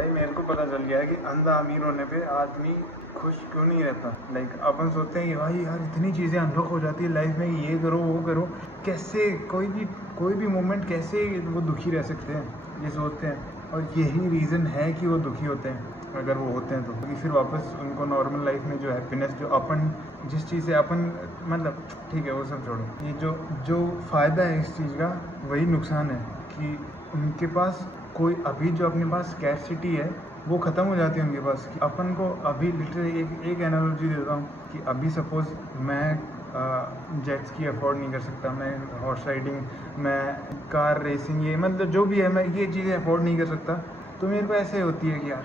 भाई मेरे को पता चल गया है कि अंधा अमीर होने पे आदमी खुश क्यों नहीं रहता। लाइक अपन सोचते हैं कि भाई यार इतनी चीज़ें अनलॉक हो जाती है लाइफ में, ये करो वो करो, कैसे कोई भी मोमेंट कैसे वो दुखी रह सकते हैं, ये सोचते हैं। और यही रीज़न है कि वो दुखी होते हैं अगर वो होते हैं तो, क्योंकि फिर वापस उनको नॉर्मल लाइफ में जो हैप्पीनेस जो अपन जिस चीज़ से अपन मतलब ठीक है वो सब छोड़ो, ये जो फ़ायदा है इस चीज़ का वही नुकसान है कि उनके पास कोई अभी जो अपने पास स्कैरसिटी है वो ख़त्म हो जाती है उनके पास। कि अपन को अभी लिटरली एक एनालॉजी देता हूँ कि अभी सपोज़ मैं जेट्स की अफोर्ड नहीं कर सकता, मैं हॉर्स राइडिंग, मैं कार रेसिंग, ये मतलब जो भी है मैं ये चीज़ें अफोर्ड नहीं कर सकता, तो मेरे को ऐसे होती है कि यार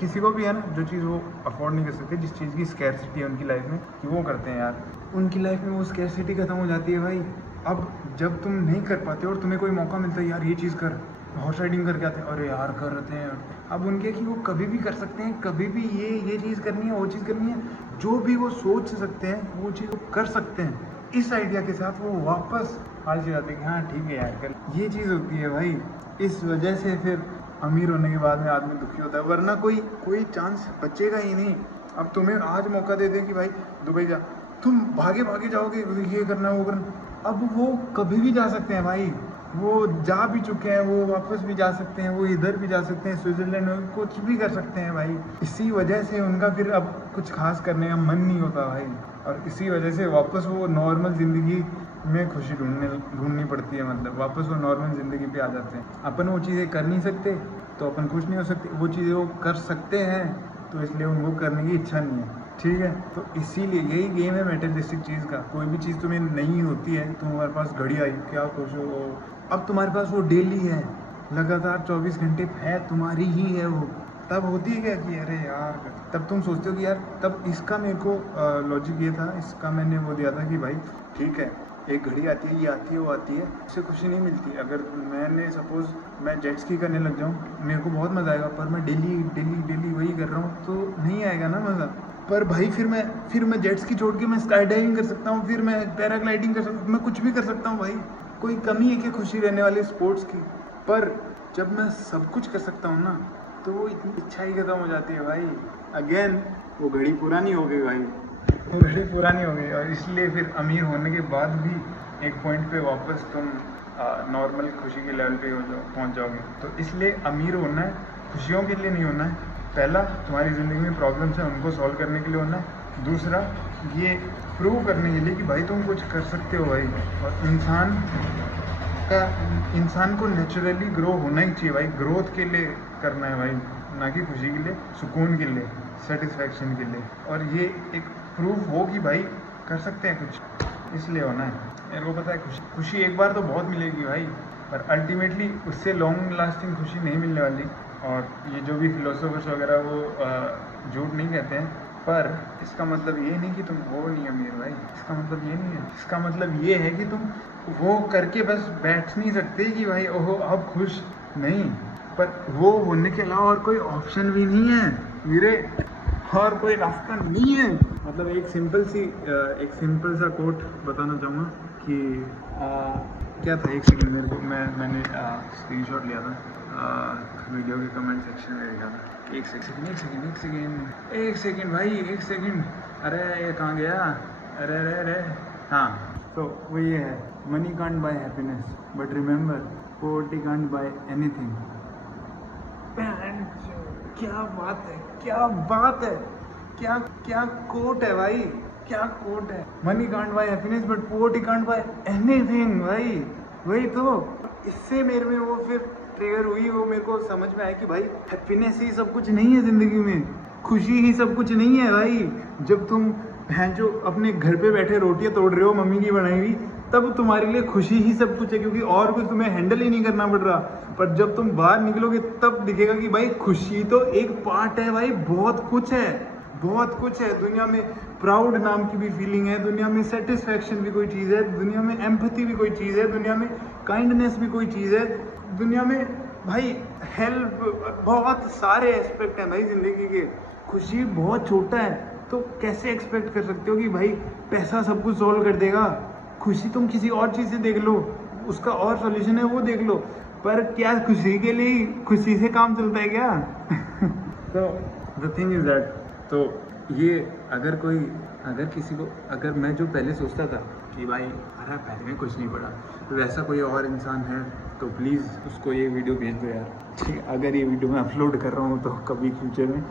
किसी को भी है ना जो चीज़ वो अफोर्ड नहीं कर सकते, जिस चीज़ की स्कैरसिटी है उनकी लाइफ में कि वो करते हैं यार, उनकी लाइफ में वो स्कैरसिटी ख़त्म हो जाती है भाई। अब जब तुम नहीं कर पाते और तुम्हें कोई मौका मिलता है यार ये चीज़ कर, हॉर्स राइडिंग करके आते हैं, अरे यार कर रहे हैं। अब उनके कि वो कभी भी कर सकते हैं, कभी भी ये चीज़ करनी है वो चीज़ करनी है, जो भी वो सोच सकते हैं वो चीज़ वो कर सकते हैं। इस आइडिया के साथ वो वापस हाल से जाते हैं कि हाँ ठीक है यार कर, ये चीज़ होती है भाई। इस वजह से फिर अमीर होने के बाद में आदमी दुखी होता है, वरना कोई चांस बचेगा ही नहीं। अब तुम्हें आज मौका दे दें कि भाई दुबई जा, तुम भागे जाओगे, ये करना वो करना, अब वो कभी भी जा सकते हैं भाई, वो जा भी चुके हैं, वो वापस भी जा सकते हैं, वो इधर भी जा सकते हैं, स्विट्ज़रलैंड में कुछ भी कर सकते हैं भाई। इसी वजह से उनका फिर अब कुछ खास करने का मन नहीं होता भाई, और इसी वजह से वापस वो नॉर्मल ज़िंदगी में खुशी ढूंढनी पड़ती है, मतलब वापस वो नॉर्मल ज़िंदगी पे आ जाते हैं। अपन वो चीज़ें कर नहीं सकते तो अपन खुश नहीं हो सकते, वो चीज़ें वो कर सकते हैं तो इसलिए उनको करने की इच्छा नहीं है, ठीक है। तो इसीलिए यही गेम है मेटेरियलिस्टिक चीज़ का। कोई भी चीज़ तुम्हें नहीं होती है, तुम्हारे पास घड़ी आई क्या खुश हो, अब तुम्हारे पास वो डेली है, लगातार 24 घंटे है, तुम्हारी ही है वो, तब होती है क्या कि अरे यार, तब तुम सोचते हो कि यार, तब इसका मेरे को लॉजिक ये था, इसका मैंने वो दिया था कि भाई ठीक है एक घड़ी आती है, ये आती है वो आती है, उससे खुशी नहीं मिलती। अगर मैंने सपोज़ मैं जेट स्की करने लग जाऊँ, मेरे को बहुत मज़ा आएगा, पर मैं डेली वही कर रहा हूँ तो नहीं आएगा ना मज़ा। पर भाई फिर मैं जेट स्की छोड़ के मैं स्काई डाइविंग कर सकता हूँ, फिर मैं पैराग्लाइडिंग कर सकता हूँ, मैं कुछ भी कर सकता हूँ भाई। कोई कमी है कि खुशी रहने वाली स्पोर्ट्स की? पर जब मैं सब कुछ कर सकता हूँ ना, तो वो इतनी इच्छा ही खत्म हो जाती है भाई। अगेन वो घड़ी पुरानी हो गई भाई, वो घड़ी पुरानी हो गई, और इसलिए फिर अमीर होने के बाद भी एक पॉइंट पे वापस तुम नॉर्मल खुशी के लेवल पे पहुँच जाओगे। तो इसलिए अमीर होना है खुशियों के लिए नहीं होना है। पहला, तुम्हारी ज़िंदगी में प्रॉब्लम्स हैं उनको सॉल्व करने के लिए होना है। दूसरा, ये प्रूव करने के लिए कि भाई तुम कुछ कर सकते हो भाई। और इंसान को नेचुरली ग्रो होना ही चाहिए भाई, ग्रोथ के लिए करना है भाई, ना कि खुशी के लिए, सुकून के लिए, सेटिस्फैक्शन के लिए। और ये एक प्रूफ हो कि भाई कर सकते हैं कुछ, इसलिए होना है। मेरे को पता है खुशी एक बार तो बहुत मिलेगी भाई, पर अल्टीमेटली उससे लॉन्ग लास्टिंग खुशी नहीं मिलने वाली। और ये जो भी फिलोसोफर्स वगैरह वो झूठ नहीं कहते हैं, पर इसका मतलब ये नहीं कि तुम हो नहीं अमीर भाई, इसका मतलब ये नहीं है। इसका मतलब ये है कि तुम वो करके बस बैठ नहीं सकते कि भाई ओहो अब खुश नहीं, पर वो होने के अलावा और कोई ऑप्शन भी नहीं है वीरे, और कोई रास्ता नहीं है। मतलब एक सिंपल सा कोट बताना चाहूँगा कि क्या था, एक सेकंड मेरे को मैंने स्क्रीनशॉट लिया था, वीडियो के कमेंट सेक्शन में लिखा था। एक सेकंड भाई, एक सेकंड, अरे ये कहाँ गया, अरे हाँ, तो वो ये है, money can't buy happiness but remember poverty can't buy anything. क्या बात है, क्या कोट है भाई, क्या कोट है। Money can't buy happiness but poverty can't buy anything भाई, वही तो। इससे मेरे में वो फिर ट्रिगर हुई, वो मेरे को समझ में आया कि भाई हैप्पीनेस ही सब कुछ नहीं है ज़िंदगी में, खुशी ही सब कुछ नहीं है भाई। जब तुम जो अपने घर पे बैठे रोटियां तोड़ रहे हो मम्मी की बनाई हुई, तब तुम्हारे लिए खुशी ही सब कुछ है, क्योंकि और कुछ तुम्हें हैंडल ही नहीं करना पड़ रहा। पर जब तुम बाहर निकलोगे तब दिखेगा कि भाई खुशी तो एक पार्ट है भाई, बहुत कुछ है दुनिया में। प्राउड नाम की भी फीलिंग है दुनिया में, सेटिस्फैक्शन भी कोई चीज़ है दुनिया में, एम्पैथी भी कोई चीज़ है दुनिया में, काइंडनेस भी कोई चीज़ है दुनिया में भाई, हेल्प, बहुत सारे एस्पेक्ट हैं भाई ज़िंदगी के। खुशी बहुत छोटा है, तो कैसे एक्सपेक्ट कर सकते हो कि भाई पैसा सब कुछ सॉल्व कर देगा? खुशी तुम किसी और चीज़ से देख लो, उसका और सॉल्यूशन है वो देख लो। पर क्या खुशी के लिए, खुशी से काम चलता है क्या? तो द थिंग इज दैट, तो ये अगर किसी को, अगर मैं जो पहले सोचता था कि भाई अरे पहले में कुछ नहीं पड़ा, तो वैसा कोई और इंसान है तो प्लीज़ उसको ये वीडियो भेज दो यार, ठीक है? अगर ये वीडियो मैं अपलोड कर रहा हूँ तो कभी फ्यूचर में,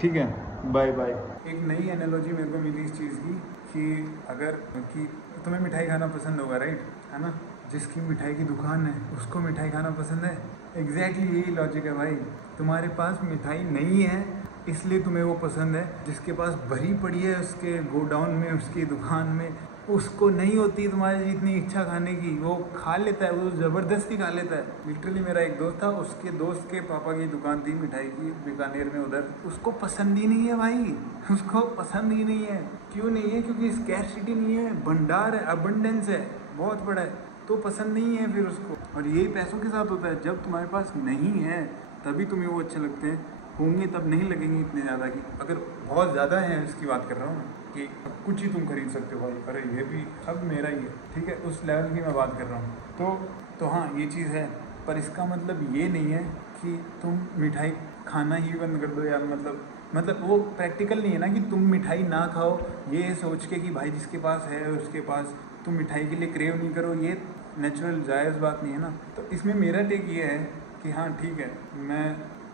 ठीक है, बाय बाय। एक नई एनालॉजी मेरे को मिली इस चीज़ की कि अगर कि तुम्हें मिठाई खाना पसंद होगा, राइट, है ना? जिसकी मिठाई की दुकान है उसको मिठाई खाना पसंद है। एग्जैक्टली यही लॉजिक है भाई। तुम्हारे पास मिठाई नहीं है इसलिए तुम्हें वो पसंद है, जिसके पास भरी पड़ी है उसके गोडाउन में, उसकी दुकान में, उसको नहीं होती तुम्हारी जितनी इच्छा खाने की, वो खा लेता है, वो ज़बरदस्ती खा लेता है। लिटरली मेरा एक दोस्त था, उसके दोस्त के पापा की दुकान थी मिठाई की बीकानेर में, उधर उसको पसंद ही नहीं है भाई, उसको पसंद ही नहीं है। क्यों नहीं है? क्योंकि स्कैरसिटी नहीं है, भंडार है, अबंडेंस है, बहुत बड़ा है, तो पसंद नहीं है फिर उसको। और यही पैसों के साथ होता है, जब तुम्हारे पास नहीं है तभी तुम्हें वो अच्छे लगते हैं, होंगे तब नहीं लगेंगे इतने ज़्यादा की। अगर बहुत ज़्यादा है इसकी बात कर रहा हूँ कि कुछ ही तुम खरीद सकते हो भाई, अरे ये भी सब मेरा ही है, ठीक है, उस लेवल की मैं बात कर रहा हूँ। तो हाँ ये चीज़ है, पर इसका मतलब ये नहीं है कि तुम मिठाई खाना ही बंद कर दो यार। मतलब वो प्रैक्टिकल नहीं है ना कि तुम मिठाई ना खाओ ये सोच के कि भाई जिसके पास है उसके पास तुम मिठाई के लिए क्रेव नहीं करो, ये नेचुरल जायज़ बात नहीं है ना। तो इसमें मेरा टेक ये है कि हाँ ठीक है,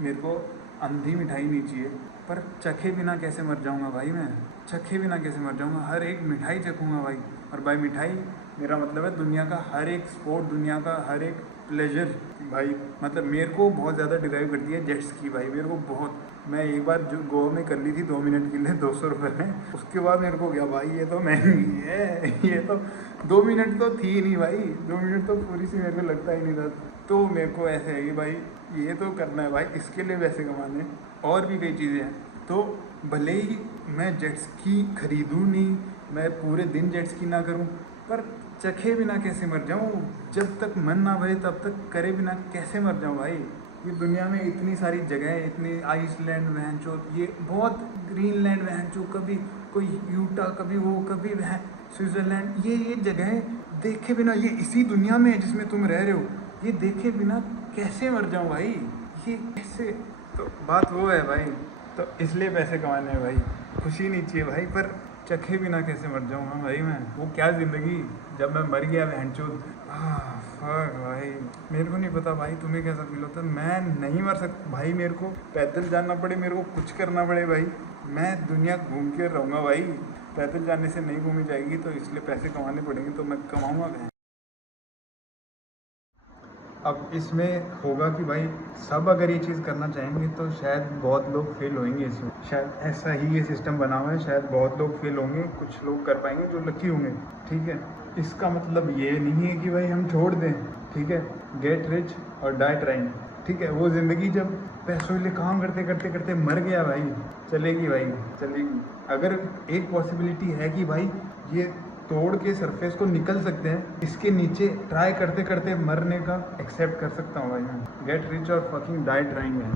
मेरे को अंधी मिठाई नहीं चाहिए, पर चखे बिना कैसे मर जाऊंगा भाई, मैं चखे बिना कैसे मर जाऊंगा, हर एक मिठाई चखूंगा भाई। और भाई मिठाई मेरा मतलब है दुनिया का हर एक स्पोर्ट, दुनिया का हर एक प्लेजर भाई। मतलब मेरे को बहुत ज़्यादा डिराइव करती है जेट स्की भाई, मेरे को बहुत। मैं एक बार जो गोवा में कर ली थी 2 मिनट के लिए 200 रुपये में, उसके बाद मेरे को गया भाई ये तो महंगी है, ये तो 2 मिनट तो थी नहीं भाई, 2 मिनट तो पूरी सी मेरे को लगता ही नहीं था। तो मेरे को ऐसे है कि भाई ये तो करना है भाई, इसके लिए पैसे कमाने हैं। और भी कई चीज़ें हैं, तो भले ही मैं जेट स्की खरीदूँ नहीं, मैं पूरे दिन जेट स्की ना करूँ, पर चखे बिना कैसे मर जाऊँ? जब तक मन ना भरे तब तक करे बिना कैसे मर जाऊँ भाई? ये दुनिया में इतनी सारी जगह है, इतनी आइसलैंड वहनचो, ये बहुत ग्रीनलैंड वहनचो, कभी कोई यूटा, कभी वो, कभी वह स्विट्ज़रलैंड, ये जगहें देखे बिना, ये इसी दुनिया में जिसमें तुम रह रहे हो, ये देखे बिना कैसे मर जाऊँ भाई? ये कैसे? तो बात वो है भाई, तो इसलिए पैसे कमाने हैं भाई, खुशी नहीं चाहिए भाई, पर चखे बिना कैसे मर जाऊँगा भाई मैं? वो क्या ज़िंदगी जब मैं मर गया बहनचोद। फक भाई, मेरे को नहीं पता भाई तुम्हें कैसा फील होता है, मैं नहीं मर सकता भाई, मेरे को पैदल जाना पड़े, मेरे को कुछ करना पड़े भाई, मैं दुनिया घूम के रहूँगा भाई। पैदल जाने से नहीं घूमी जाएगी, तो इसलिए पैसे कमाने पड़ेंगे, तो मैं कमाऊँगा कहीं। अब इसमें होगा कि भाई सब अगर ये चीज़ करना चाहेंगे तो शायद बहुत लोग फेल होंगे इसमें, शायद ऐसा ही ये सिस्टम बना हुआ है, शायद बहुत लोग फेल होंगे, कुछ लोग कर पाएंगे जो लकी होंगे, ठीक है। इसका मतलब ये नहीं है कि भाई हम छोड़ दें, ठीक है, गेट रिच और डाई ट्राइंग, ठीक है। वो ज़िंदगी जब पैसों के लिए काम करते करते करते मर गया भाई, चलेगी भाई, चलेगी। अगर एक पॉसिबिलिटी है कि भाई ये तोड़ के सरफेस को निकल सकते हैं, इसके नीचे ट्राई करते करते मरने का एक्सेप्ट कर सकता हूँ भाई मैं। गेट रिच और फकिंग डाई ट्राइंग है।